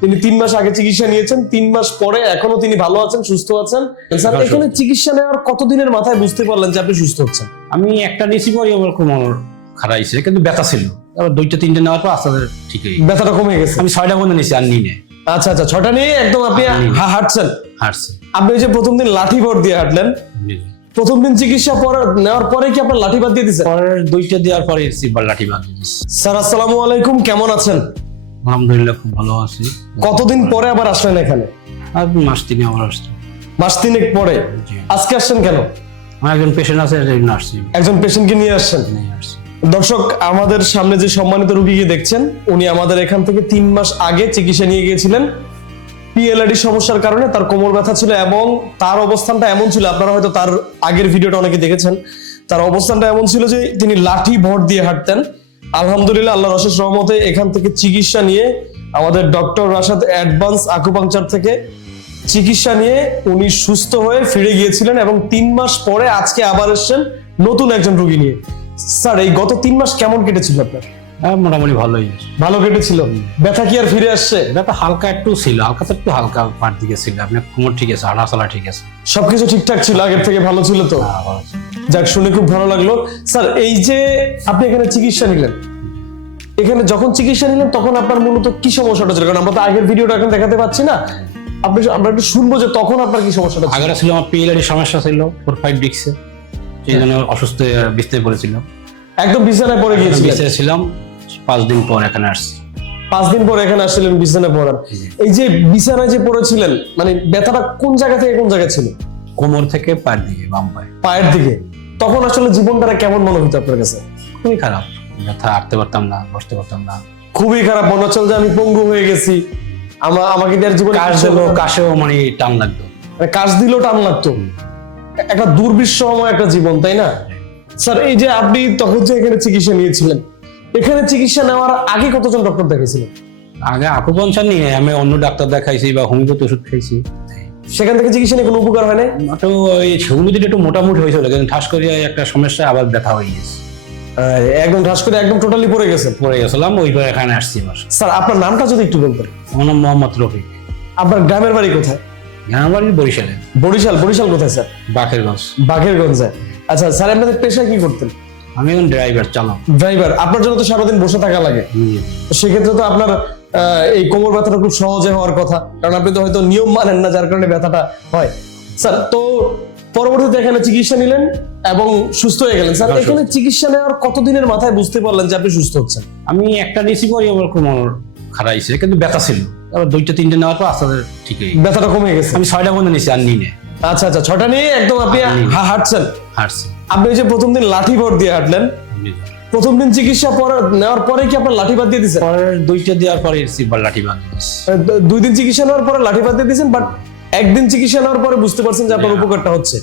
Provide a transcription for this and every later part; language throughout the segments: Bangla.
তিনি 3 মাস আগে চিকিৎসা নিয়েছেন, 3 মাস পরে এখনো তিনি ভালো আছেন, সুস্থ আছেন। স্যার, এখানে চিকিৎসা নেওয়ার কতদিনের মাথায় বুঝতে পারলেন যে আপনি সুস্থ হচ্ছেন? আমি একটা নিয়েছি পরে আমার কোমর খারাপ হয়েছে, কিন্তু ব্যথা ছিল। আবার 2টা-3টা নেওয়ার পর আস্তে আস্তে ঠিক হয়ে গেছে। ব্যথাটা কমে গেছে? আমি 6টা পর্যন্ত নিয়েছি, আর নিই না। আচ্ছা আচ্ছা, 6টা নিয়ে একদম আপনি হাঁটছেন? হাঁটছি। আপনি যে প্রথম দিন লাঠি ভর দিয়ে হাঁটলেন, প্রথম দিন চিকিৎসা নেওয়ার পরে কি আপনার লাঠি বাদ দিয়ে দিয়েছে? পরের 2টা দেওয়ার পরে সিবার লাঠি বাদ দিয়ে দিয়েছি। স্যার, আসসালামু আলাইকুম, কেমন আছেন? আলহামদুলিল্লাহ, খুব ভালো আছি। কতদিন পরে আবার আসলেন এখানে? আর মাস 3 আবার আসছি। মাস 3 পরে? আজকে আসছেন কেন? আমার একজন পেশেন্ট আছে, আসছি। একজন পেশেন্টকে নিয়ে আসছেন? দর্শক, আমাদের সামনে যে সম্মানিত রোগীকে দেখছেন, উনি আমাদের এখান থেকে 3 মাস আগে চিকিৎসা নিয়ে গিয়েছিলেন। পিএলআইডি সমস্যার কারণে তার কোমর ব্যথা ছিল এবং তার অবস্থানটা এমন ছিল, আপনারা হয়তো তার আগের ভিডিওটা অনেকে দেখেছেন, তার অবস্থানটা এমন ছিল যে তিনি লাঠি ভর দিয়ে হাঁটতেন। আলহামদুলিল্লাহ, আল্লাহর অশেষ রহমতে এখান থেকে চিকিৎসা নিয়ে আমাদের ডক্টর রাশাদ অ্যাডভান্স আকুপাংচার থেকে চিকিৎসা নিয়ে উনি সুস্থ হয়ে ফিরে গিয়েছিলেন এবং 3 মাস পরে আজকে আবার এসেছেন নতুন একজন রোগী নিয়ে। স্যার, এই গত 3 মাস কেমন কেটেছিল আপনার? মোটামুটি ভালোই আছে। ভালো কেটেছিল? ব্যথা কি আর ফিরে আসছে? ব্যথা হালকা একটু ছিল, একটু হালকা পার দিকে ছিল। আপনার কোমর ঠিক আছে, হাঁটাচলা ঠিক আছে, সবকিছু ঠিকঠাক ছিল, আগের থেকে ভালো ছিল তো? যাক, শুনে খুব ভালো লাগলো। স্যার, এই যে আপনি এখানে চিকিৎসা নিলেন, এখানে যখন চিকিৎসা নিলেন তখন আপনার মূলত কি সমস্যাটা ছিল? কারণ আমরা তো আগের ভিডিওটা এখন দেখাতে পাচ্ছি না, আমরা একটু শুনবো যে তখন আপনার কি সমস্যাটা ছিল। আগের ছিল আমার পিএলআইডি সমস্যা ছিল, 4-5 ডিস্কে, সেই জন্য অসুস্থ বিছানায় পড়েছিল। একদম বিছানায় পড়ে গিয়েছিলেন? বিছানায় ছিলাম, 5 দিন পর এখানে আসছি। 5 দিন পর এখানে আসছিলেন বিছানায় পড়ার? এই যে বিছানায় যে পড়েছিলেন, মানে ব্যথাটা কোন জায়গা থেকে কোন জায়গায় ছিল? কোমর থেকে পায়ের দিকে, বাম পায়ে। পায়ের দিকে? তখন আসলে জীবনটা কেমন মনে হতো আপনার কাছে? খুবই খারাপ, ব্যথা, হাঁটতে পারতাম না, বসতে পারতাম না। খুবই খারাপ মনে হচ্ছিল যে আমি পঙ্গু হয়ে গেছি, আমাকে দেওয়ার জীবনে কাশেও মানে টান লাগতো, কাশ দিলেও টান লাগতো। একটা দুর্বিষহময় একটা জীবন, তাই না? স্যার, এই যে আপনি তখন যে এখানে চিকিৎসা নিয়েছিলেন, এখানে চিকিৎসা নেওয়ার আগে কতজন ডক্টর দেখাইছিলেন? আগে আকুপাংচার নিয়ে আমি অন্য ডাক্তার দেখাইছি বা হোমিওপ্যাথি ওষুধ খাইছি। সেখান থেকে চিকিৎসা নিয়ে কোনো উপকার হয় না? তো ওই হোমিওপ্যাথি একটু মোটামুটি হয়েছিল, কিন্তু ঠাস করে একটা সমস্যা আবার ব্যথা হয়ে গেছে। একদম ঠাস করে একদম টোটালি পড়ে গেছিলাম, ওইবার এখানে আসছি। স্যার, আপনার নামটা যদি একটু বলতেন। আমার নাম মোহাম্মদ রফিক। আপনার গ্রামের বাড়ি কোথায়? গ্রামের বাড়ি বরিশালে। বরিশাল কোথায় স্যার? বাকেরগঞ্জে। আচ্ছা স্যার, আপনাদের পেশায় কি করতেন? আমি এখন ড্রাইভার, চালক। ড্রাইভার? আপনার জন্য তো সারাদিন বসে থাকা লাগে, সেক্ষেত্রে তো আপনার এই কোমর ব্যথাটা খুব সহজে হওয়ার কথা, কারণ আপনি তো হয়তো নিয়ম মানেন না, যার কারণে ব্যথাটা হয়। স্যার, তো পরবর্তীতে এখানে চিকিৎসা নিলেন এবং সুস্থ হয়ে গেলেন। স্যার, এখানে চিকিৎসা নেওয়ার কতদিনের মাথায় বুঝতে পারলেন যে আপনি সুস্থ হচ্ছেন? আমি একটা নিয়েছি পরে আমার কোমর খারাপ হয়েছে, কিন্তু ব্যথা ছিল। আবার 2টা-3টা নেওয়ার পর আস্তে আস্তে ঠিক হয়ে গেছে। ব্যথাটা কমে গেছে? আমি 6টা পর্যন্ত নিয়েছি, আর নিই না। আচ্ছা আচ্ছা, 6টা নিয়ে একদম আপনি হাঁটছেন? হাঁটছি। আপনি যে প্রথম দিন লাঠি ভর দিয়ে হাঁটলেন, প্রথম দিন চিকিৎসা নেওয়ার পরে কি আপনার লাঠি বাদ দিয়ে দিয়েছেন? পরের 2টা দেওয়ার পরে সিবার লাঠি বাদ দিয়ে দিয়েছি। 2 দিন চিকিৎসা নেওয়ার পরে লাঠি বাদ দিয়ে দিয়েছেন, বাট একদিন চিকিৎসা নেওয়ার পরে বুঝতে পারছেন যে আপনার উপকারটা হচ্ছে।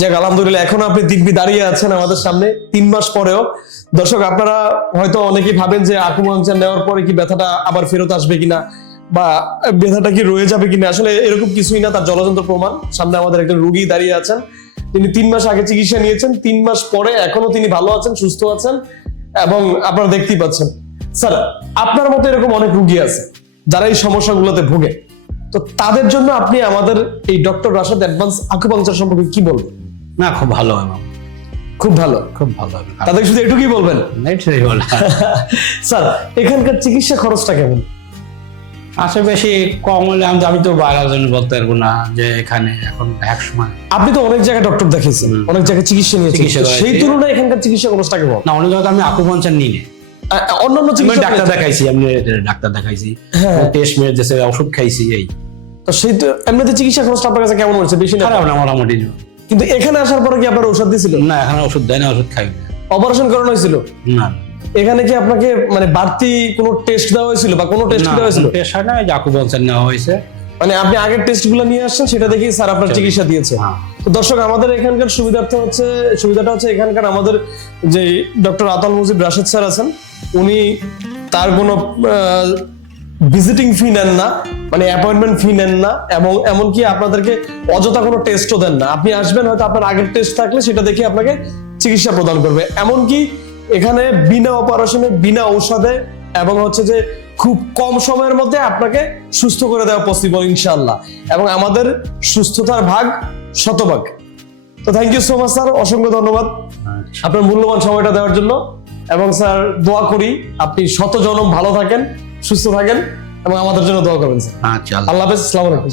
যাক, আলহামদুলিল্লাহ, এখন আপনি দিব্যি দাঁড়িয়ে আছেন আমাদের সামনে 3 মাস পরেও। দর্শক, আপনারা হয়তো অনেকেই ভাবেন যে আকুপাংচার নেওয়ার পরে কি ব্যথাটা আবার ফেরত আসবে কিনা বা ব্যথাটা কি রয়ে যাবে কিনা, আসলে এরকম কিছুই না। তার জলযন্ত্র প্রমাণ সামনে আমাদের একজন রোগী দাঁড়িয়ে আছেন, তিনি 3 মাস আগে চিকিৎসা নিয়েছেন, 3 মাস পরে এখনো তিনি ভালো আছেন, সুস্থ আছেন এবং আপনারা দেখতেই পাচ্ছেন। স্যার, আপনার মতো এরকম অনেক রোগী আছে যারা এই সমস্যাগুলোতে ভোগে, তো তাদের জন্য আপনি আমাদের এই ডক্টর রাশাদ অ্যাডভান্স আকুপাংচার সম্পর্কে কি বলবেন? না, খুব ভালো হবে, খুব ভালো হবে। তাদের শুধু এটুকুই বলবেন? স্যার, এখানকার চিকিৎসা খরচটা কেমন? আসলে বেশি কম হলে আমি তো বাইরের জন্য বলতে পারবো না যে এখানে এখন এক সময়। আপনি তো অনেক জায়গায় ডক্টর দেখিয়েছেন, অনেক জায়গায় চিকিৎসা নিয়েছেন, সেই তুলনায় এখানকার চিকিৎসা খরচটা কেমন? না, অনেক জায়গায় আমি আকুপাংচার নিই না, অন্যান্য ডাক্তার দেখাইছি, টেস্ট মেরেছে, ওষুধ খাইছি, এই তো সেই তো এমনিতে চিকিৎসা খরচটা আপনার কাছে কেমন হচ্ছে? বেশি না? খারাপ না, মোটামুটি। কিন্তু এখানে আসার পরে কি আপনার ওষুধ দিয়েছিল? না, এখানে ওষুধ দেয় না, ওষুধ খাই না। অপারেশন করানো হয়েছিল? না। এখানে কি আপনাকে মানে বাড়তি কোনো টেস্ট দেওয়া হয়েছিল বা কোনো টেস্ট দেওয়া হয়েছিল? টেস্ট হয় না, আকুপাংচার নেওয়া হয়েছে। মানে আপনি আগের টেস্টগুলো নিয়ে আসছেন, সেটা দেখেই স্যার আপনার চিকিৎসা দিয়েছে। তো দর্শক, আমাদের এখানকার সুবিধাটা হচ্ছে এখানকার আমাদের যে ডক্টর আতাল মুজিব রাশেদ স্যার আছেন, উনি তার কোনো ভিজিটিং ফি নেন না, মানে অ্যাপয়েন্টমেন্ট ফি নেন না, এবং এমনকি আপনাদেরকে অযথা কোনো টেস্টও দেন না। আপনি আসবেন, হয়তো আপনার আগের টেস্ট থাকলে সেটা দেখে আপনাকে চিকিৎসা প্রদান করবে। এমনকি এখানে বিনা অপারেশনে, বিনা ঔষধে এবং হচ্ছে যে খুব কম সময়ের মধ্যে আপনাকে সুস্থ করে দেওয়া পসিবল ইনশাআল্লাহ, এবং আমাদের সুস্থতার ভাগ শতভাগ। তো thank you so much sir, অসংখ্য ধন্যবাদ আপনার মূল্যবান সময়টা দেওয়ার জন্য। এবং স্যার দোয়া করি আপনি শত জনম ভালো থাকেন, সুস্থ থাকেন এবং আমাদের জন্য দোয়া করবেন স্যার। আচ্ছা, আল্লাহ হাফেজ, আসসালামু আলাইকুম।